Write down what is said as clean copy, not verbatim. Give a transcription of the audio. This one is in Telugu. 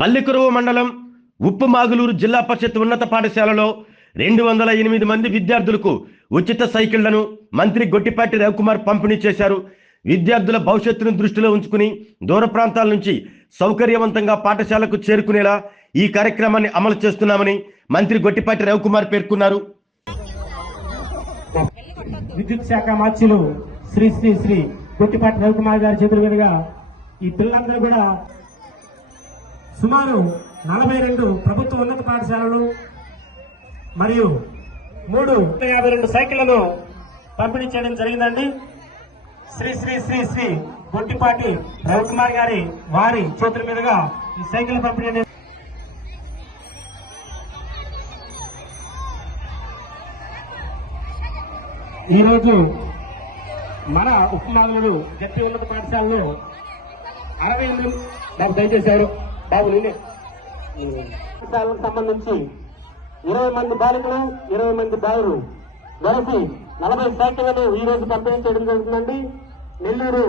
బల్లికురువు మండలం ఉప్పుమాగులూరు జిల్లా పరిషత్ ఉన్నత పాఠశాలలో 208 మంది విద్యార్థులకు ఉచిత సైకిళ్లను మంత్రి గొట్టిపాటి రవికుమార్ పంపిణీ చేశారు. విద్యార్థుల భవిష్యత్తును దృష్టిలో ఉంచుకుని దూర ప్రాంతాల నుంచి సౌకర్యవంతంగా పాఠశాలకు చేరుకునేలా ఈ కార్యక్రమాన్ని అమలు చేస్తున్నామని మంత్రి గొట్టిపాటి రవికుమార్ పేర్కొన్నారు. విద్యుత్ శాఖ మార్చిలు శ్రీ శ్రీ శ్రీ గొట్టిపాటి రవికుమార్ గారి చేతుల మీదుగా ఈ పిల్లలందరూ కూడా సుమారు 42 ప్రభుత్వ ఉన్నత పాఠశాలలు మరియు 352 సైకిళ్లను పంపిణీ చేయడం జరిగిందండి. శ్రీ శ్రీ శ్రీ శ్రీ గొట్టిపాటి రవికుమార్ గారి వారి చేతుల మీదుగా ఈ సైకిల్ పంపిణీ ఈరోజు మన ఉప్పుమాగులూరు జడ్పీ ఉన్నత పాఠశాలలో 68 బాబు దయచేశారు బాబు నేనే పాఠశాలకు సంబంధించి 20 మంది బాలికలు 20 మంది బాలురు కలిసి 40 సైకిళ్లను ఈ రోజు పంపిణీ చేయడం జరుగుతుందండి. నెల్లూరు